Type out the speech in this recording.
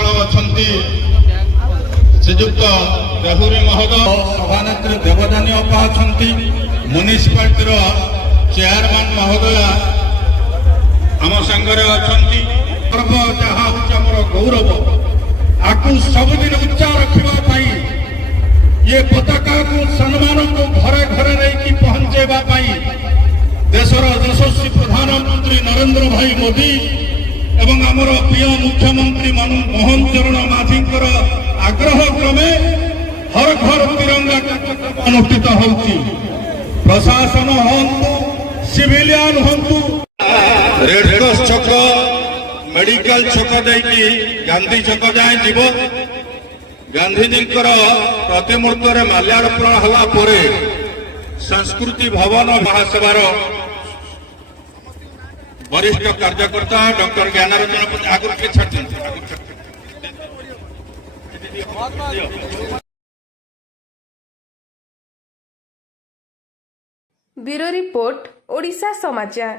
जिलापाल अच्छा श्रीजुक्त देहुरी महोदय सभानेत्री देवजानी अपा अच्छा म्युनिसिपालिटी चेयरमैन महोदया आम सांगरे अच्छा पर्व जहाँ हूँ गौरव आपको सबुदिन उच्चा रखापी ये पताका को सम्मान को घरे घरे नहीं पहुंचेवाई देशर यशस्वी प्रधानमंत्री नरेंद्र भाई मोदी एवं आमर प्रिय मुख्यमंत्री मोहन चरण माझी आग्रह क्रमे हर घर तिरंगा कार्यक्रम अनुष्ठित होती प्रशासन हूँ सिविलियन हूँ रेडक्रॉस छक मेडिकल छक देकी गांधी छक जाए जीव गांधीजी प्रतिमूर्त माल्यार्पण होला परे संस्कृति भवन महासभार वरिष्ठ कार्यकर्ता डॉक्टर ज्ञानरंजन आगुरी छाड़ ब्यूरो रिपोर्ट ओडिशा समाचार।